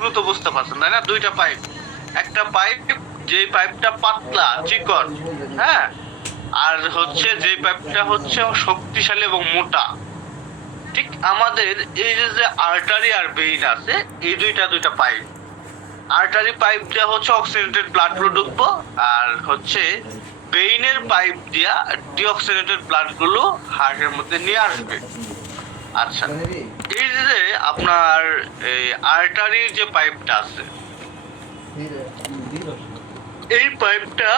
গুরুত্ব বুঝতে পারছেন তাই না? দুইটা পাইপ, একটা পাইপ যে পাইপটা পাতলা চিকন, হ্যাঁ, আর হচ্ছে যে পাইপটা হচ্ছে শক্তিশালী এবং মোটা। ঠিক আমাদের এই যে আর্টারি আর ভেইন আছে, এই দুইটা পাইপ। আর্টারি পাইপ দিয়া হচ্ছে অক্সিজেনেটেড ব্লাড গুলো ঢুকবো, আর হচ্ছে ভেইনের পাইপ দিয়া ডিঅক্সিজেনেটেড ব্লাড গুলো হার্টের মধ্যে নিয়ে আসবে। আচ্ছা, এই যে আপনার এই আর্টারি যে পাইপটা আছে, এই পাইপটা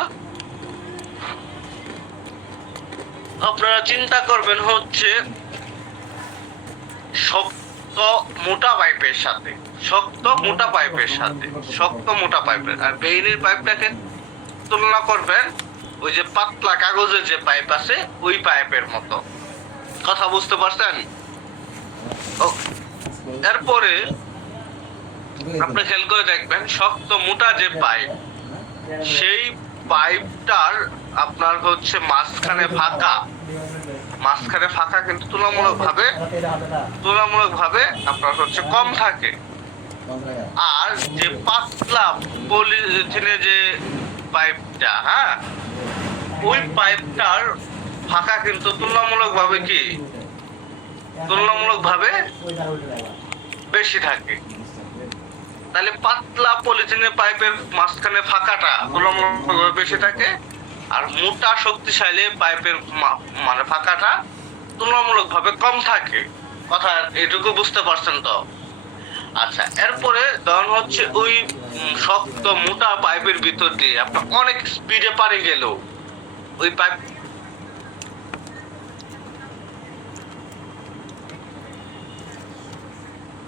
আপনারা চিন্তা করবেন হচ্ছে শক্ত মোটা পাইপের সাথে, শক্ত মোটা পাইপের সাথে, শক্ত মোটা পাইপের। আর ভেইনের পাইপটাকে তুলনা করবেন ওই যে পাতলা কাগজের যে পাইপ আছে ওই পাইপের মতো। কথা বুঝতে পারছেন? এরপরে আপনি খেয়াল করে দেখবেন শক্ত মোটা যে পাইপ, সেই পাইপটার আপনার হচ্ছে মাঝখানে ফাঁকা, মাঝখানে ফাঁকা কিন্তু তুলনামূলক ভাবে আপনার হচ্ছে কম থাকে। আর যে পাতলা পলিথিনের যে পাইপটা, হ্যাঁ, ওই পাইপটার ফাঁকা কিন্তু তুলনামূলক ভাবে বেশি থাকে। তাহলে পাতলা পলিথিনের পাইপের মাঝখানে ফাঁকাটা তুলনামূলকভাবে বেশি থাকে, আর মোটা শক্তিশালী পাইপের মানে ফাঁকাটা তুলনামূলকভাবে কম থাকে। কথা এটুকু বুঝতে পারছেন তো? আচ্ছা, এরপরে ধরুন হচ্ছে ওই শক্ত মোটা পাইপের ভিতর দিয়ে আপনার অনেক স্পিডে পানি গেল, ওই পাইপ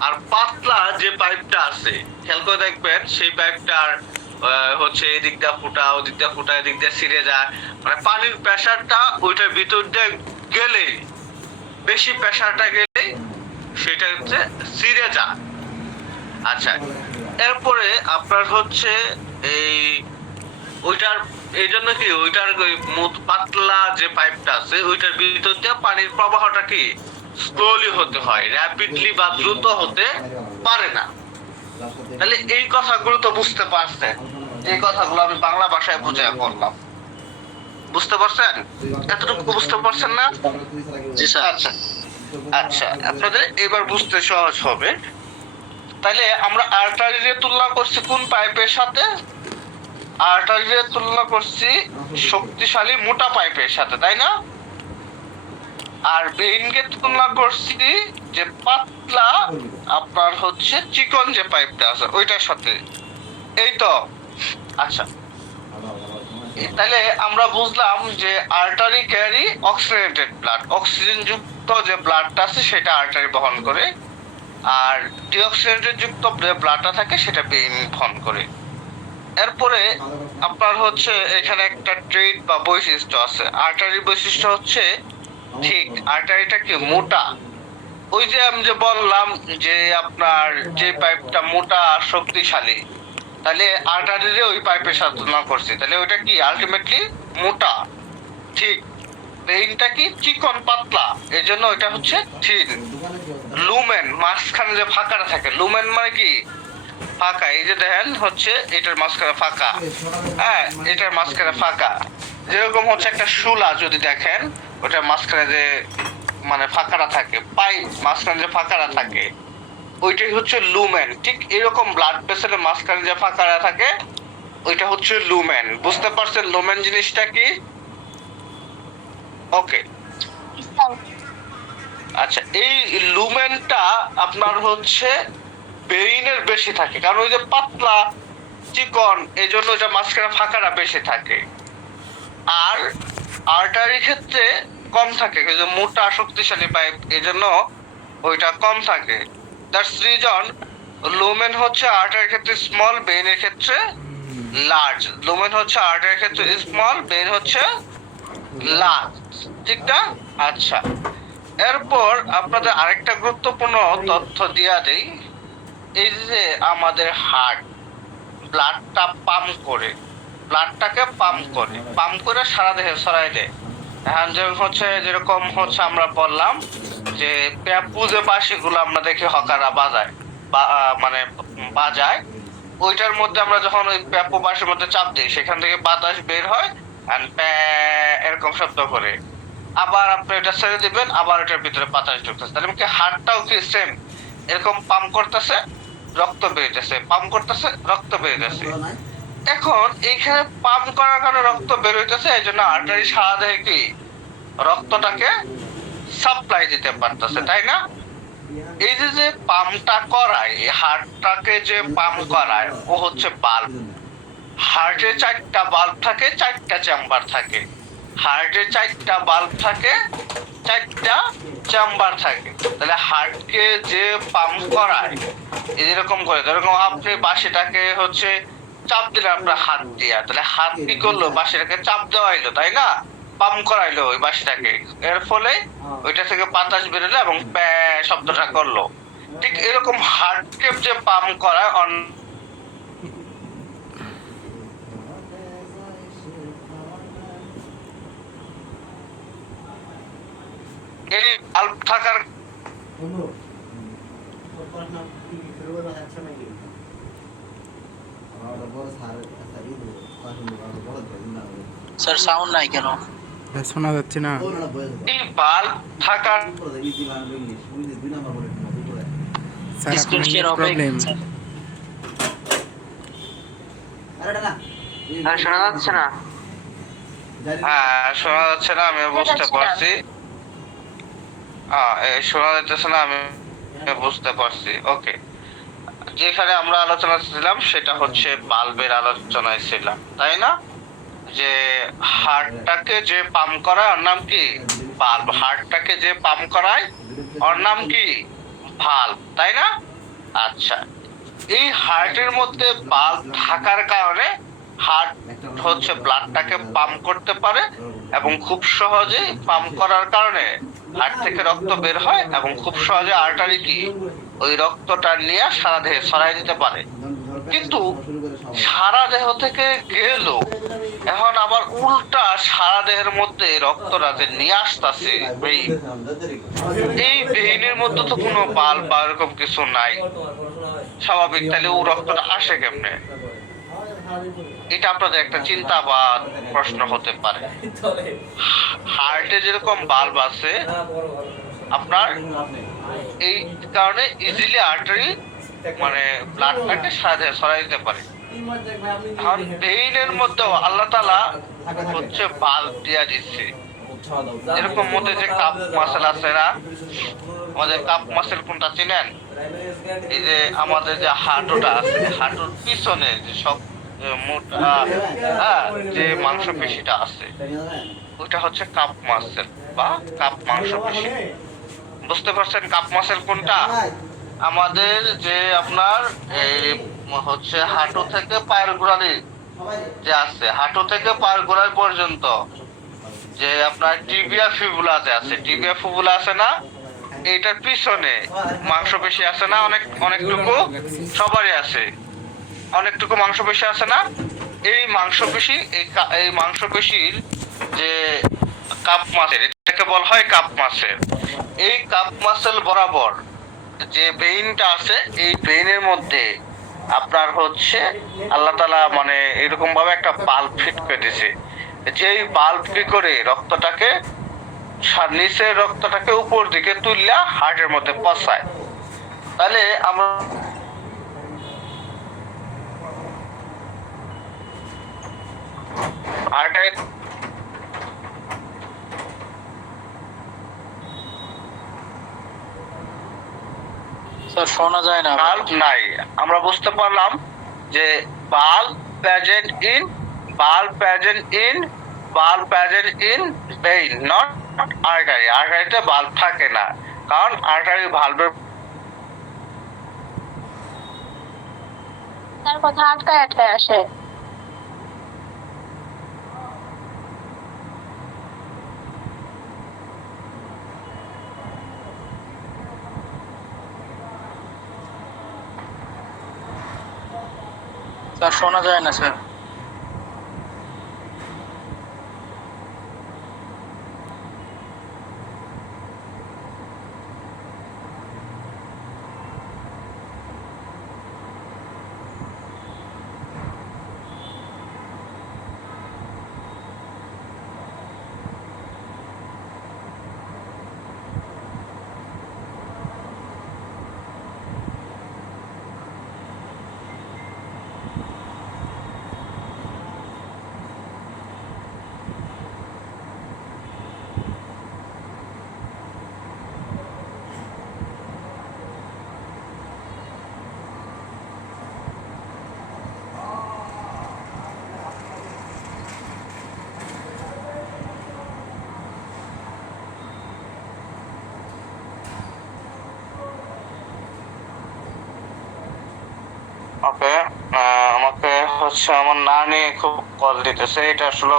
আর পাতলা যে পাইপটা আছে খেয়াল করে দেখবেন সেই পাইপটার হচ্ছে এদিক দিয়ে ফুটা, ওদিক দিয়ে ফুটা, এদিক দিয়ে ছিঁড়ে যায়, মানে পানির প্রেসারটা ওইটার ভিতর দিয়ে গেলে, বেশি প্রেসারটা গেলে সেটা হচ্ছে ছিঁড়ে যায়। আচ্ছা, এরপরে আপনার হচ্ছে এই ওইটার এই জন্য কি ওইটার পাতলা যে পাইপটা আছে ওইটার ভিতর দিয়ে পানির প্রবাহটা কি স্লোলি হতে হয়, র্যাপিডলি বা দ্রুত হতে পারে না। তাহলে এই কথাগুলো তো বুঝতে পারছেন, এই কথাগুলো আমি বাংলা ভাষায় বুঝায় বললাম, বুঝতে পারছেন? এতটুকু বুঝতে পারছেন না? জি স্যার। আচ্ছা আচ্ছা, আপনাদের এবার বুঝতে সহজ হবে। তাহলে আমরা আর্টারির তুলনা করছি কোন পাইপের সাথে? আর্টারির তুলনা করছি শক্তিশালী মোটা পাইপের সাথে, তাই না? আর ভেইনকে তুলনা করছি যে পাতলা আপনার হচ্ছে চিকন যে পাইপটা আছে ওইটার সাথে, এই তো। আচ্ছা, তাহলে আমরা বুঝলাম যে artery carry oxygenated blood, oxygen যুক্ত যে ব্লাডটা আছে সেটা আর্টারি বহন করে, আর ডিঅক্সিজেনেটেড যুক্ত ব্লাডটা থাকে সেটা ভেইন বহন করে। এরপরে আপনার হচ্ছে এখানে একটা ট্রেড বা বৈশিষ্ট্য আছে। আর্টারি বৈশিষ্ট্য হচ্ছে ঠিক আর্টারিটা কি মোটা, ওই যে আমি যে বললাম যে আপনার যে পাইপটা মোটা শক্তিশালী, তাহলে আর্টারিরে ওই পাইপের সাথে তুলনা করছি, তাহলে ওইটা কি আলটিমেটলি মোটা। ঠিক ভেইনটা কি চিকন পাতলা, এই জন্য ওইটা হচ্ছে থিন। লুমেন মাঝখানে যে ফাঁকাটা থাকে, লুমেন মানে কি ফাঁকা, এই যে দেখেন হচ্ছে এটার মাঝখানে ফাঁকা, হ্যাঁ এটার মাঝখানে ফাঁকা, যেরকম হচ্ছে একটা শুলা যদি দেখেন ওটার মাঝখানে যে মানে ফাঁকাটা থাকে, পাইপ মাঝখানে যে ফাঁকাটা থাকে ওইটাই হচ্ছে লুমেন। ঠিক এরকম ব্লাড ভেসেলের মাঝখানে যে ফাঁকাটা থাকে ওইটা হচ্ছে লুমেন। বুঝতে পারছেন লুমেন জিনিসটা কি? ওকে, আচ্ছা, এই লুমেনটা আপনার হচ্ছে ভেইনের বেশি থাকে, কারণ ওই যে পাতলা চিকন এই জন্য ওইটা মাঝখানে ফাঁকাটা বেশি থাকে। আর আর্টারির ক্ষেত্রে কম থাকে, কিন্তু মোটা শক্তিশালী পাইপ এই জন্য ওইটা কম থাকে। দ্যাটস রিজন লুমেন হচ্ছে আর্টারির ক্ষেত্রে স্মল, ভেইনের ক্ষেত্রে লার্জ। লুমেন হচ্ছে আর্টারির ক্ষেত্রে স্মল, ভেইন হচ্ছে লার্জ, ঠিক না? আচ্ছা, এরপর আপনাদের আরেকটা গুরুত্বপূর্ণ তথ্য দিয়া দেই। এই যে আমাদের হার্ট ব্লাডটা পাম্প করে, ব্লাডটাকে পাম্প করে সারা দেহে ছড়াই দেয়। এখন যেরকম হচ্ছে আমরা বললাম যে পেঁপু যে বাঁশিগুলো আমরা দেখি হকাররা বাজায়, বা মানে বাজায়, ওইটার মধ্যে আমরা যখন ওই প্রবাসের মধ্যে চাপ দিই সেখান থেকে বাতাস বের হয় and এরকম শব্দ করে। আবার আপনি এটা ছেড়ে দিবেন, আবার এটার ভিতরে বাতাস ঢুকতেছে। তাহলে কি হার্টটাও কি সেম এরকম পাম্প করতেছে, রক্ত বেরোতেছে, পাম্প করতেছে, রক্ত বেরোতেছে। এখন এইখানে পাম্প করার কারণে রক্ত বের হইতেছে, এই জন্য আর্টারি সারা দেহে কি রক্তটাকে সাপ্লাই দিতে পারতেছে, তাই না? এই যে যে পাম্পটা করায়, হার্টটাকে যে পাম্প করায় ও হচ্ছে বাল্ব। হার্টে 4টা বাল্ব থাকে, 4টা চেম্বার থাকে। হার্টে 4টা বাল্ব থাকে, 4টা চেম্বার থাকে। তাহলে হার্টকে যে পাম্প করায় এরকম করে, যেরকম আপনি বাঁশিটাকে হচ্ছে চাপ দিলেন আপনার হাত দিয়া, তাহলে হাত কি করলো, বাঁশিটাকে চাপ দেওয়াইলো, তাই না? পাম্প করাইলো ওই বাঁশিটাকে, এর ফলে ওইটা থেকে বাতাস বেরোলো এবং প্যা শব্দটা করলো। ঠিক এরকম হার্টকে যে পাম্প করায় এই বাল্ব থাকার স্যার সাউন্ড নাই কেন? শোনা যাচ্ছে না। এই বাল্ব থাকার স্যার স্ক্রিন আপনার শেয়ার নেট হবে প্রবলেম। শোনা যাচ্ছে না? হ্যাঁ শোনা যাচ্ছে না, আমি বুঝতে পারছি। শোনা যাচ্ছে না, আমি বুঝতে পারছি। ওকে, যেখানে আমরা আলোচনা ছিলাম সেটা হচ্ছে বাল্বের আলোচনায় ছিলাম, তাই না? যে হার্টটাকে যে পাম্প করায় ওর নাম কি? বাল্ব। হার্টটাকে যে পাম্প করায় ওর নাম কি? ভাল্ব, তাই না? আচ্ছা, এই হার্টের মধ্যে বাল্ব থাকার কারণে হার্ট হচ্ছে ব্লাডটাকে পাম্প করতে পারে এবং খুব সহজে পাম্প করার কারণে হার্ট থেকে রক্ত বের হয় এবং খুব সহজে আর্টারি কি ওই রক্তটা নিয়ে সারা দেহে ছড়াই দিতে পারে। কিন্তু সারা দেহ থেকে গেল, এখন আবার উল্টা সারা দেহের মধ্যে রক্তটা যে নিয়ে আসতেছে এই ভেইনের মধ্যে তো কোনো বাল্ব বা এরকম কিছু নাই স্বাভাবিক, তাহলে ও রক্তটা আসে কেমনে? এটা আপনাদের একটা চিন্তা বা প্রশ্ন হতে পারে। হার্টে যেরকম বাল্ব আছে আপনার, এই কারণে ইজিলি আর্টারি মানে ব্লাডটাকে সারা ছড়াই দিতে পারে। এখন ভেইনের মধ্যেও আল্লাহ তাআলা হচ্ছে বাল্ব দিয়া দিচ্ছে। এরকম মধ্যে যে কাপ মাসেল আছে না, আমাদের কাপ মাসেল কোনটা চিনেন? এই যে আমাদের যে হাঁটুটা আছে, হাঁটুর পিছনে যে সব যে মাংসপেশিটা আছে ওইটা হচ্ছে কাপ মাসেল বা কাপ মাংসপেশি। বুঝতে পারছেন কাপ মাসেল কোনটা? আমাদের যে আপনার এই হচ্ছে হাঁটু থেকে পায়ের গোড়ালি যে আছে, হাঁটু থেকে পায়ের গোড়ালি পর্যন্ত যে আপনার টিবিয়া ফিবুলা যে আছে, টিবিয়া ফিবুলা আছে না, এইটার পিছনে মাংসপেশি আছে না, অনেকটুকু সবারই আছে, অনেকটুকু মাংসপেশি আছে না। এই মাংসপেশি এই মাংসপেশির যে কাপ মাসেল, এটাকে বলা হয় কাপ মাসেল। এই কাপ মাসেল বরাবর যে ভেইনটা আছে, এই ভেইনের মধ্যে আপনার হচ্ছে আল্লাহ তাআলা মানে এরকম ভাবে একটা বাল্ব ফিট করে দিয়েছে, যেই বাল্ব কি করে রক্তটাকে নিচের রক্তটাকে উপর দিকে তুললা হার্টের মধ্যে পৌঁছায়। তাহলে আমরা হার্টের স্যার শোনা যায় না। বাল্ব নাই, আমরা বুঝতে পারলাম যে bulb present in bulb present in bulb present in vein, not artery. আর্টারিতে বাল্ব থাকে না, কারণ আর্টারি ভালভের তার কথা আটকায় আটকায় আসে। স্যার শোনা যায় না স্যার। ওকে, আমাকে হচ্ছে আমার নানি খুব কল দিতেছে। এটা আসলে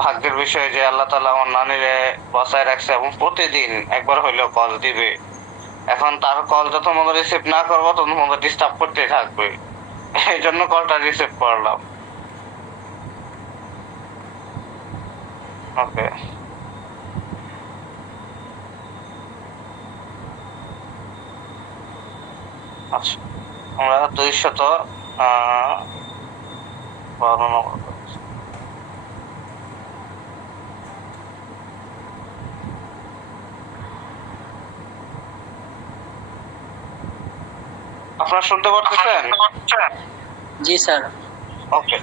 ভাগ্যের বিষয় যে আল্লাহ তাআলা আমার নানিরে বাঁচায় রাখছে এবং প্রতিদিন একবার হইলেও কল দিবে। এখন তার কল যত মনে রিসিভ না করবো তত মনে ডিস্টার্ব করতেই থাকবে, এই জন্য কলটা রিসিভ করলাম। ওকে, আচ্ছা, আমরা 212 নম্বর। আপনারা শুনতে পাচ্ছেন? জি স্যার। ওকে,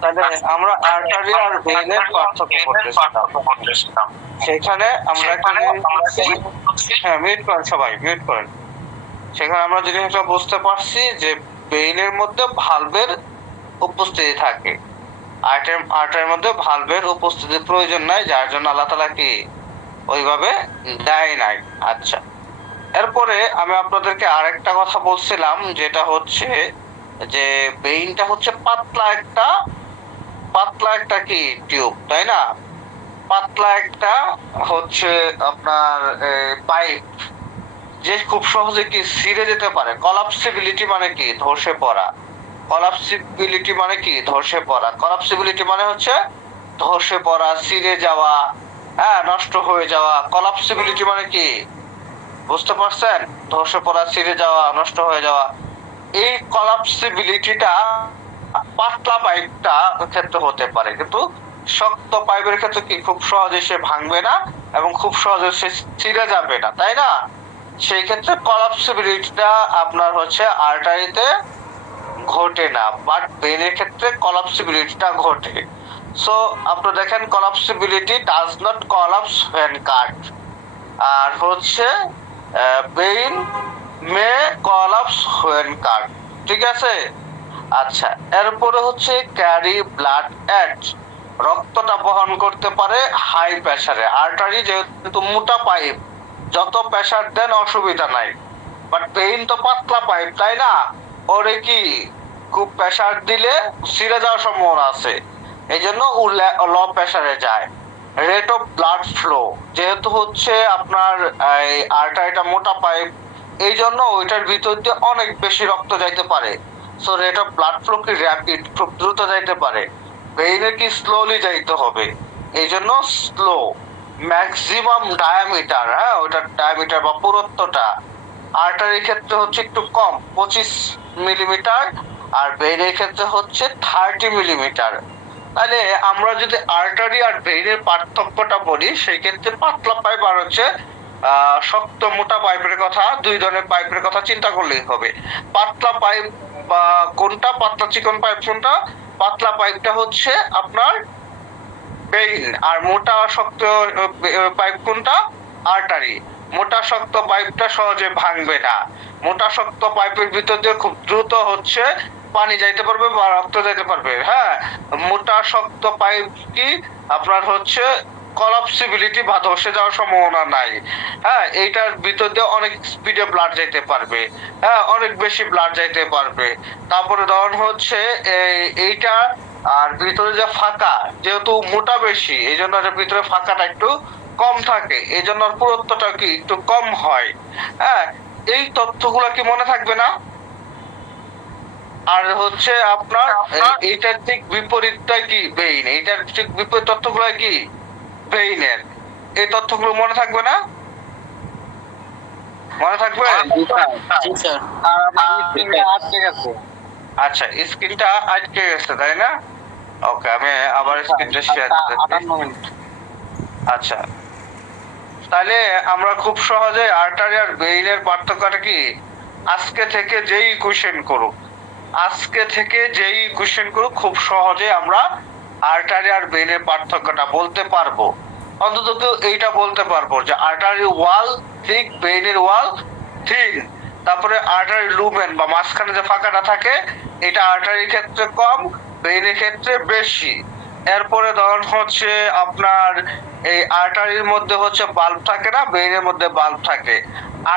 তাহলে আমরা আর্টারি আর ভেইনের পার্থক্য করতেছিলাম। সেখানে আমরা একটা হ্যাঁ, মিউট করেন সবাই, মিউট করেন। সেখানে আমরা জিনিসটা বুঝতে পারছি যে ভেইনের মধ্যে ভালভের উপস্থিতি থাকে, আর্টারির মধ্যে ভালভের উপস্থিতির প্রয়োজন নাই, যার জন্য আল্লাহ তাআলা কি ওইভাবে দেয় নাই। আচ্ছা, এরপরে আমি আপনাদেরকে আরেকটা কথা বলছিলাম, যেটা হচ্ছে যে ভেইনটা হচ্ছে পাতলা একটা কি টিউব, তাই না? পাতলা একটা হচ্ছে আপনার পাইপ, যে খুব সহজে কি ছিঁড়ে যেতে পারে। কলাপসিবিলিটি মানে কি? ধসে পড়া। কলাপসিবিলিটি মানে কি? ধসে পড়া। কলাপসিবিলিটি মানে হচ্ছে ধসে পড়া, ছিঁড়ে যাওয়া, হ্যাঁ, নষ্ট হয়ে যাওয়া। কলাপসিবিলিটি মানে কি বুঝতে পারছেন? ধসে পড়া, ছিঁড়ে যাওয়া, নষ্ট হয়ে যাওয়া। এই কলাপসিবিলিটিটা পাতলা পাইপটা ক্ষেত্রে হতে পারে, কিন্তু শক্ত পাইপের ক্ষেত্রে কি খুব সহজে সে ভাঙবে না এবং খুব সহজে সে ছিঁড়ে যাবে না, তাই না? সেই ক্ষেত্রে কলাপসিবিলিটিটা আপনার হচ্ছে আর্টারিতে ঘটে না, বাট ভেইনের ক্ষেত্রে কলাপসিবিলিটিটা ঘটে। সো আপনারা দেখেন, collapsibility does not collapse when cut, আর হচ্ছে vein may collapse when cut। ঠিক আছে? আচ্ছা, এরপরে হচ্ছে ক্যারি ব্লাড এট, রক্তটা বহন করতে পারে হাই প্রেসারে। আর্টারি যেহেতু মোটা পাইপ, যত প্রেসার দেন অসুবিধা নাই, বাট ভেইন তো পাতলা পাইপ, তাই না? ওরে কি খুব প্রেসার দিলে ছিঁড়ে যাওয়ার সম্ভাবনা আছে, এই জন্য ল প্রেসারে যায়। রেট অফ ব্লাড ফ্লো, যেহেতু হচ্ছে আপনার এই আর্টারিটা মোটা পাইপ, এই জন্য ওইটার ভিতর দিয়ে অনেক বেশি রক্ত যাইতে পারে। So rate of blood flow কি র্যাপিড, খুব দ্রুত যাইতে পারে। ভেইনে কি স্লোলি যাইতে হবে, এই জন্য স্লো। ম্যাক্সিমাম ডায়ামিটার, হ্যাঁ, ওইটার ডায়ামিটার বা পুরুত্বটা আর্টারির ক্ষেত্রে হচ্ছে একটু কম, 25 মিলিমিটার, আর ভেইনের ক্ষেত্রে হচ্ছে 30 মিলিমিটার। তাহলে আমরা যদি আর্টারি আর ভেইনের পার্থক্যটা বলি, সেই ক্ষেত্রে পাতলা পাইপ আর হচ্ছে শক্ত মোটা পাইপের কথা, দুই ধরনের পাইপের কথা চিন্তা করলেই হবে। পাতলা পাইপ বা কোনটা, পাতলা চিকন পাইপ কোনটা? পাতলা পাইপটা হচ্ছে আপনার ভেইন, আর মোটা শক্ত পাইপ কোনটা? আর্টারি। মোটা শক্ত পাইপটা সহজে ভাঙবে না, মোটা শক্ত পাইপের ভিতর দিয়ে খুব দ্রুত হচ্ছে পানি যাইতে পারবে বা রক্ত যাইতে পারবে। হ্যাঁ, মোটা শক্ত পাইপ কি আপনার হচ্ছে কলাপসিবিলিটি বা ধসে যাওয়ার সম্ভাবনা নাই। হ্যাঁ, এইটার ভিতর দিয়ে অনেক স্পিডে ব্লাড যাইতে পারবে, হ্যাঁ, অনেক বেশি ব্লাড যাইতে পারবে। তারপরে ধরুন হচ্ছে এইটা, আর ভিতরে যে ফাঁকা, যেহেতু মোটা বেশি, এই জন্য ভিতরে ফাঁকাটা একটু কম থাকে, এই জন্য পুরুত্বটা কি একটু কম হয়। হ্যাঁ, এই তথ্যগুলো কি মনে থাকবে না? আর হচ্ছে আপনার এইটার ঠিক বিপরীতটা কি? ভেইন। এইটার ঠিক বিপরীত তথ্যগুলো কি? ভেইনের। এই তথ্যগুলো মনে থাকবে না? মনে থাকবে? জি স্যার। আচ্ছা, স্ক্রিনটা আটকে গেছে, তাই না? ওকে, আমি আবার স্ক্রিনটা শেয়ার করছি। আচ্ছা, তাহলে আমরা খুব সহজে আর্টারি আর ভেইনের পার্থক্যটা কি, আজকে থেকে যেই কোশ্চেন করুক খুব সহজে আমরা আর্টারি আর ভেইনের পার্থক্যটা বলতে পারবো। অন্তত কেউ এইটা বলতে পারবো যে আর্টারি ওয়াল থিক, ভেইনের ওয়াল থিন। তারপরে আর্টারি লুমেন বা মাঝখানে যে ফাঁকাটা থাকে, এটা আর্টারির ক্ষেত্রে কম, ভেইনের ক্ষেত্রে বেশি। এরপরে ধরুন হচ্ছে আপনার এই আর্টারির মধ্যে হচ্ছে বাল্ব থাকে না, ভেইনের মধ্যে বাল্ব থাকে।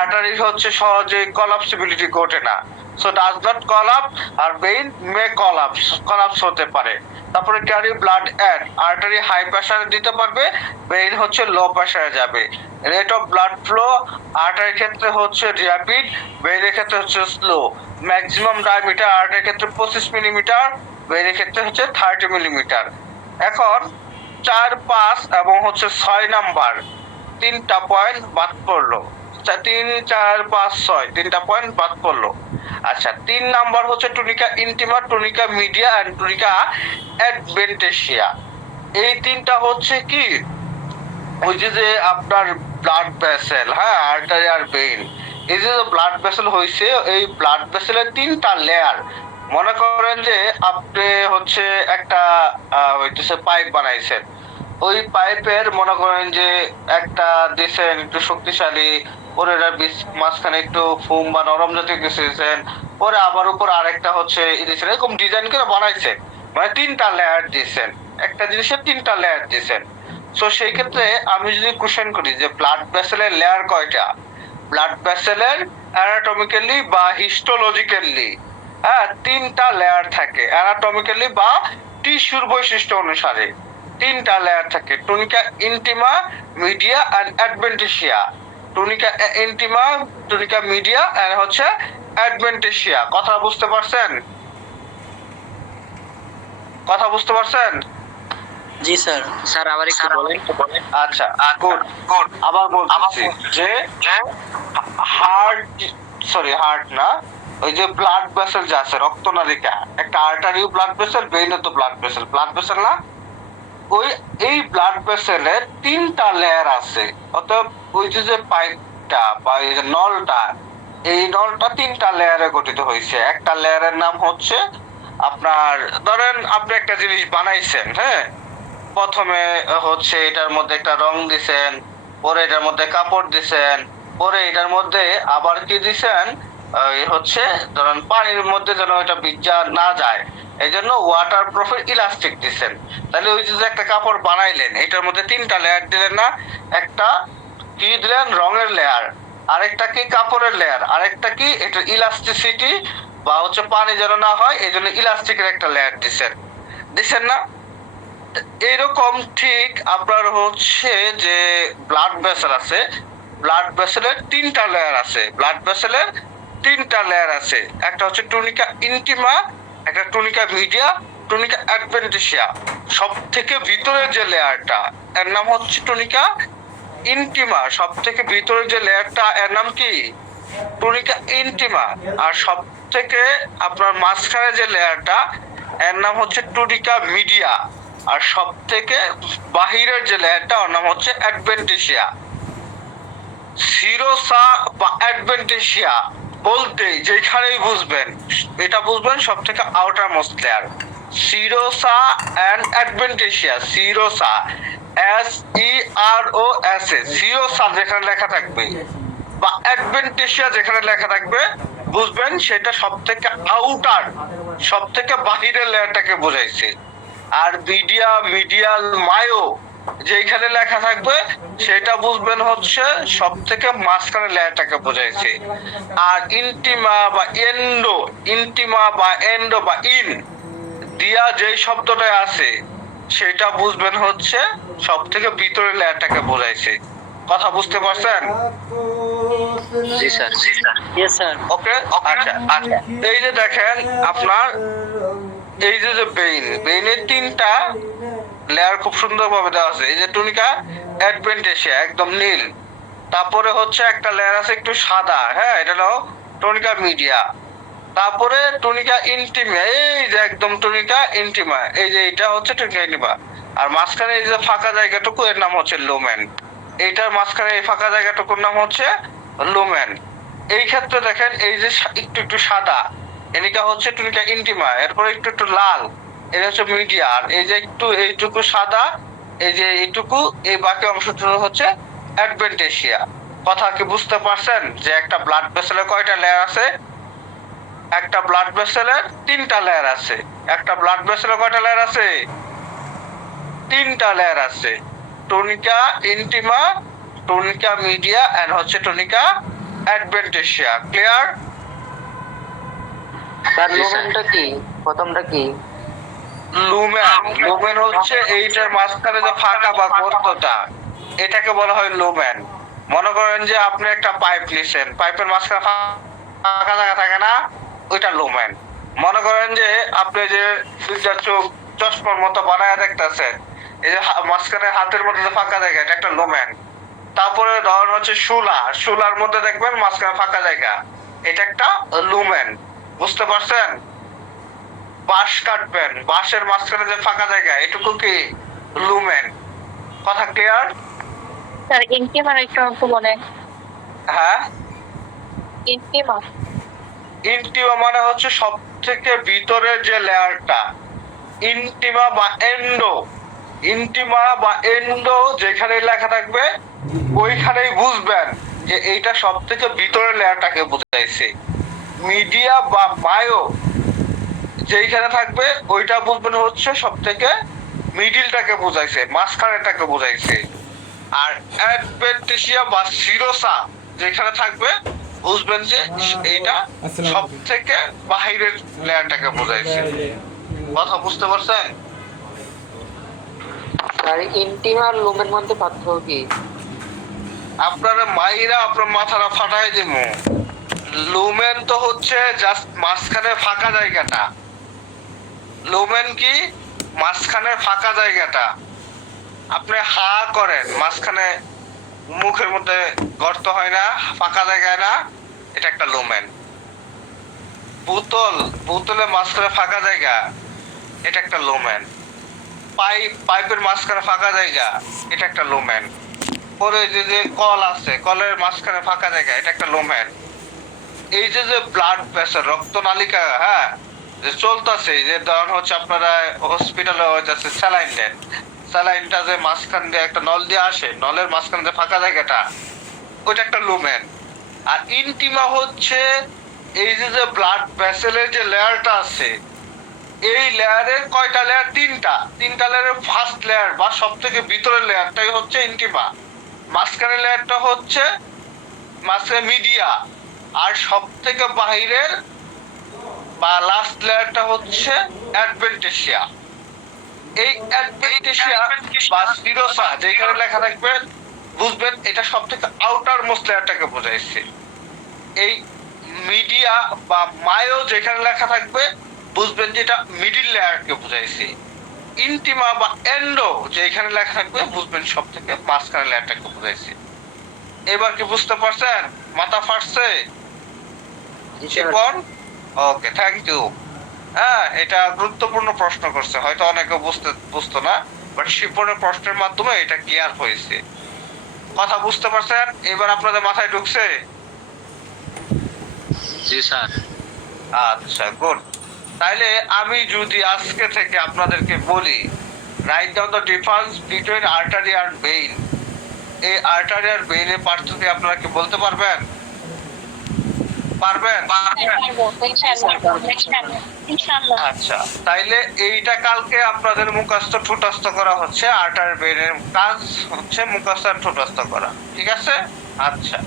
আর্টারি হচ্ছে সহজে কলাপসিবিলিটি ঘটে না, সো ডাজ নট কলাপস আর ভেইন মে কলাপস হতে পারে। তারপরে carry blood at, artery high প্রেসারে দিতে পারবে, ভেইন হচ্ছে লো প্রেসারে যাবে। রেট অফ ব্লাড ফ্লো আর্টারির ক্ষেত্রে হচ্ছে র্যাপিড, ভেইনের ক্ষেত্রে হচ্ছে স্লো। ম্যাক্সিমাম ডায়ামিটার আর্টারির ক্ষেত্রে 25 মিলিমিটার, ভেইনের ক্ষেত্রে হচ্ছে 30 মিলিমিটার। এখন 4, 5 এবং হচ্ছে 6 নাম্বার তিনটা পয়েন্ট বাদ পড়লো। 3, 4, 5, 6 তিনটা পয়েন্ট বাদ পড়লো। আচ্ছা, 3 নাম্বার হচ্ছে টুনিকা ইন্টিমা, টুনিকা মিডিয়া এন্ড টুনিকা অ্যাডভেন্টেশিয়া। এই তিনটা হচ্ছে কি ওই যে আপনার ব্লাড ভেসেল, হ্যাঁ, আর্টারি আর ভেইন। এই যে ব্লাড ভেসেল হইছে, এই ব্লাড ভেসেলের তিনটা লেয়ার। মনে করেন যে আপনি হচ্ছে একটা হইতেছে পাইপ বানাইছেন, ওই পাইপের মনে করেন যে একটা দিছেন একটু শক্তিশালী, পরে মাঝখানে একটু ফোম বা নরম জাতীয় কিছু দিয়েছেন, পরে আবার উপর আরেকটা হচ্ছে দিয়েছেন, এরকম ডিজাইন করে বানাইছেন, মানে তিনটা লেয়ার দিয়েছেন, একটা জিনিসের তিনটা লেয়ার দিয়েছেন। সো সেই ক্ষেত্রে আমি যদি কোশ্চেন করি যে ব্লাড ভেসেলের লেয়ার কয়টা, ব্লাড ভেসেলের অ্যানাটমিক্যালি বা হিস্টোলজিক্যালি হ্যাঁ তিনটা লেয়ার থাকে, অ্যানাটমিক্যালি বা টিস্যুর বৈশিষ্ট্য অনুসারে তিনটা লেয়ার থাকে। Tunica intima, media and adventitia. Tunica intima, tunica media and হচ্ছে অ্যাডভেন্টেশিয়া। কথা বুঝতে পারছেন? কথা বুঝতে পারছেন? জি স্যার। স্যার আবার একটু বলেন। আচ্ছা, গুড গুড। আবার বলছি যে হার্ট না, ওই যে ব্লাড ভেসেল যা আছে, রক্তনালিকা, একটা আর্টারিও ব্লাড ভেসেল, ভেইনও তো ব্লাড ভেসেল না, ওই এই ব্লাড ভেসেলের তিনটা লেয়ার আছে। অতএব ওই যে পাইপটা বা এই যে নলটা, এই নলটা তিনটা লেয়ারে গঠিত হয়েছে। একটা লেয়ারের নাম হচ্ছে আপনার, ধরেন আপনি একটা জিনিস বানাইছেন, হ্যাঁ, প্রথমে হচ্ছে এটার মধ্যে একটা রং দিছেন, পরে এটার মধ্যে কাপড় দিছেন, পরে এটার মধ্যে আবার কি দিছেন, হচ্ছে ধরেন পানির মধ্যে যেন এটা ভিজা না যায়, এই জন্য ওয়াটার প্রুফের ইলাস্টিক দিছেন। তাহলে ওই যে একটা কাপড় বানাইলেন, এটার মধ্যে তিনটা লেয়ার দিলেন না, একটা কি দিলেন রঙের লেয়ার, আরেকটা কি কাপড়ের লেয়ার, আরেকটা কি এটা ইলাস্টিসিটি বা হচ্ছে পানি যেন না হয় এই জন্য ইলাস্টিকের একটা লেয়ার দিছেন না। এরকম ঠিক আপনার হচ্ছে যে ব্লাড ভেসেল আছে, ব্লাড ভেসেলের তিনটা লেয়ার আছে, ব্লাড ভেসেলের তিনটা লেয়ার আছে। একটা হচ্ছে টুনিকা ইন্টিমা, একটা টুনিকা মিডিয়া, টুনিকা অ্যাডভেন্টেশিয়া। সব থেকে ভিতরের যে লেয়ারটা এর নাম হচ্ছে টুনিকা ইন্টিমা। সব থেকে ভিতরের যে লেয়ারটা এর নাম কি? টুনিকা ইন্টিমা। আর সব থেকে আপনার মাঝখানে যে লেয়ারটা এর নাম হচ্ছে টুনিকা মিডিয়া। আর সব থেকে বাহিরের যে লেয়ারটা ওর নাম হচ্ছে অ্যাডভেন্টেশিয়া। সিরোসা বা অ্যাডভেন্টেশিয়া বলতে যেখানেই বুঝবেন, এটা বুঝবেন সব থেকে outermost layer. Serosa and adventitia, serosa SEROSA, serosa যেখানে লেখা থাকবে বা অ্যাডভেন্টেশিয়া যেখানে লেখা থাকবে বুঝবেন সেটা সব থেকে আউটার, সব থেকে বাহিরের লেয়ারটাকে বোঝাইছে। আর মিডিয়াল মায়ো যেখানে লেখা থাকবে সেটা বুঝবেন হচ্ছে সব থেকে মাঝখানে লেয়ারটাকে বোঝাইছে। আর ইন্টিমা বা এন্ডো বা ইন দিয়া যেই শব্দটা আছে সেটা বুঝবেন হচ্ছে সব থেকে ভিতরের লেয়ারটাকে বোঝাইছে। কথা বুঝতে পারছেন? জি স্যার। Yes sir. ওকে, আচ্ছা আচ্ছা। এই যে দেখেন আপনার এই যে বেইনের তিনটা লেয়ার খুব সুন্দরভাবে দেওয়া আছে। এই যে টুনিকা অ্যাডভেন্টেশিয়া একদম নীল, তারপরে হচ্ছে একটা লেয়ার আছে একটু সাদা, হ্যাঁ, এটা হলো টুনিকা মিডিয়া, তারপরে টুনিকা ইন্টিমা, এই যে একদম টুনিকা ইন্টিমা, এই যে এটা হচ্ছে টুনিকা ইন্টিমা। আর মাঝখানে এই যে ফাঁকা জায়গাটুকু এর নাম হচ্ছে লুমেন। এইটার মাঝখানে এই ফাঁকা জায়গাটুকুর নাম হচ্ছে লুমেন। এই ক্ষেত্রে দেখেন এই যে একটু সাদা, এনিকা হচ্ছে টুনিকা ইন্টিমা, এরপরে একটু লাল, এটা হচ্ছে মিডিয়া। আর এই যে একটু এইটুকু সাদা, এই যে এইটুকু, এই বাকি অংশটুকু হচ্ছে অ্যাডভেন্টেশিয়া। কথা কি বুঝতে পারছেন যে একটা ব্লাড ভেসেলের কয়টা লেয়ার আছে? একটা ব্লাড ভেসেলের তিনটা লেয়ার আছে। একটা ব্লাড ভেসেলের কয়টা লেয়ার আছে? তিনটা লেয়ার আছে। টুনিকা ইন্টিমা, টুনিকা মিডিয়া এন্ড হচ্ছে টুনিকা অ্যাডভেন্টেশিয়া। ক্লিয়ার? স্যার লুমেনটা কি, প্রথমটা কি? লুমেন হচ্ছে এইটার মাঝখানে যে ফাঁকা বা গর্তটা, এটাকে বলা হয় লুমেন। মনে করেন যে আপনি একটা পাইপ নিছেন, পাইপের মাঝখানে ফাঁকা জায়গা থাকে না, ওইটা লুমেন। মনে করেন যে আপনি যে দুইটা চোখ চশমার মতো বানায় দেখতেছেন, এই যে মাঝখানে হাতের মধ্যে যে ফাঁকা জায়গা, এটা একটা লুমেন। তারপরে ধরেন হচ্ছে শুলার মধ্যে দেখবেন মাঝখানে ফাঁকা জায়গা, এটা একটা লুমেন। বুঝতে পারছেন? বাঁশ কাটবেন, বাঁশের মাঝখানে যে ফাঁকা জায়গা, এটুকু কি লুমেন। কথা ক্লিয়ার? স্যার ইন্টিমার একটু একটু বলেন। হ্যাঁ, ইন্টিমা ইন্টিমা মানে হচ্ছে সব থেকে ভিতরের যে লেয়ারটা, ইন্টিমা বা এন্ডো। ইন্টিমা বা এন্ডো যেখানে লেখা থাকবে ওইখানেই বুঝবেন যে এইটা সব থেকে ভিতরের লেয়ারটাকে বোঝাইছে। মিডিয়া বা মায়ো যেইখানে থাকবে ওইটা বুঝবেন হচ্ছে সব থেকে মিডিলটাকে বোঝাইছে, মাঝখানেটাকে বোঝাইছে। আর অ্যাডভেন্টিসিয়া বা সিরোসা যেখানে থাকবে বুঝবেন যে এইটা সব থেকে বাহিরের লেয়ারটাকে বোঝাইছে। কথা বুঝতে পারছেন? স্যার ইন্টিমা আর লুমের মধ্যে পার্থক্য কি? আপনারা মাইরা আপনার মাথাটা ফাটাই দিমু। লুমেন তো হচ্ছে জাস্ট মাঝখানে ফাঁকা জায়গাটা। লুমেন কি? মাঝখানে ফাঁকা জায়গাটা। আপনি হা করেন, মাঝখানে মুখের মধ্যে গর্ত হয় না, ফাঁকা জায়গায় না, এটা একটা লুমেন। বোতলের মাঝখানে ফাঁকা জায়গা, এটা একটা লুমেন। পাইপের মাঝখানে ফাঁকা জায়গা, এটা একটা লুমেন। পরে যে কল আছে, কলের মাঝখানে ফাঁকা জায়গা, এটা একটা লুমেন। এই যে ব্লাড প্রেসার, রক্তনালিকা, হ্যাঁ, যে চলতেছে, যে ধরুন হচ্ছে আপনারা হসপিটালে হচ্ছে স্যালাইন দেন, স্যালাইনটা যে মাঝখান দিয়ে একটা নল দিয়ে আসে, নলের মাঝখানে যে ফাঁকা জায়গাটা, ওইটা একটা লুমেন। আর ইন্টিমা হচ্ছে এই যে ব্লাড ভেসেলের যে লেয়ারটা আছে, এই লেয়ারের কয়টা লেয়ার? তিনটা লেয়ারের ফার্স্ট লেয়ার বা সব থেকে ভিতরের লেয়ারটাই হচ্ছে ইন্টিমা। মাঝখানের লেয়ারটা হচ্ছে মাঝখানে মিডিয়া, আর সব থেকে বাহিরের বা লাস্ট লেয়ারটা হচ্ছে অ্যাডভেন্টিসিয়া। এই অ্যাডভেন্টিসিয়া বা সিরোসা যেখানে লেখা থাকবে বুঝবেন এটা সব থেকে আউটার মোস্ট লেয়ারটাকে বোঝাইছে। এই মিডিয়া বা মায়ো যেখানে লেখা থাকবে বুঝবেন যে এটা মিডিল লেয়ারকে বোঝাইছে। ইন্টিমা বা এন্ডো যেখানে লেখা থাকবে বুঝবেন সব থেকে মাঝখানে লেয়ারটাকে বোঝাইছে। এবার কি বুঝতে পারছেন? মাথা ফাটছে? শিপন, ওকে, থ্যাংক ইউ। হ্যাঁ, এটা গুরুত্বপূর্ণ প্রশ্ন করছে, হয়তো অনেকে বুঝতো না, বাট শিপনের প্রশ্নের মাধ্যমে এটা ক্লিয়ার হয়েছে। কথা বুঝতে পারছেন? এবার আপনাদের মাথায় ঢুকছে? জি স্যার। আচ্ছা, গুড। তাইলে আমি যদি আজকে থেকে আপনাদেরকে বলি, write down the difference between artery আর ভেইন, এই আর্টারি আর ভেইনের পার্থক্য আপনারা কি বলতে পারবেন? পারবেন? আচ্ছা, তাইলে এইটা কালকে আপনাদের মুখস্থ ঠোঁটস্থ করা হচ্ছে। আর্টারি ভেইনের কাজ হচ্ছে মুখস্থ আর ঠোঁটস্থ করা, ঠিক আছে? আচ্ছা,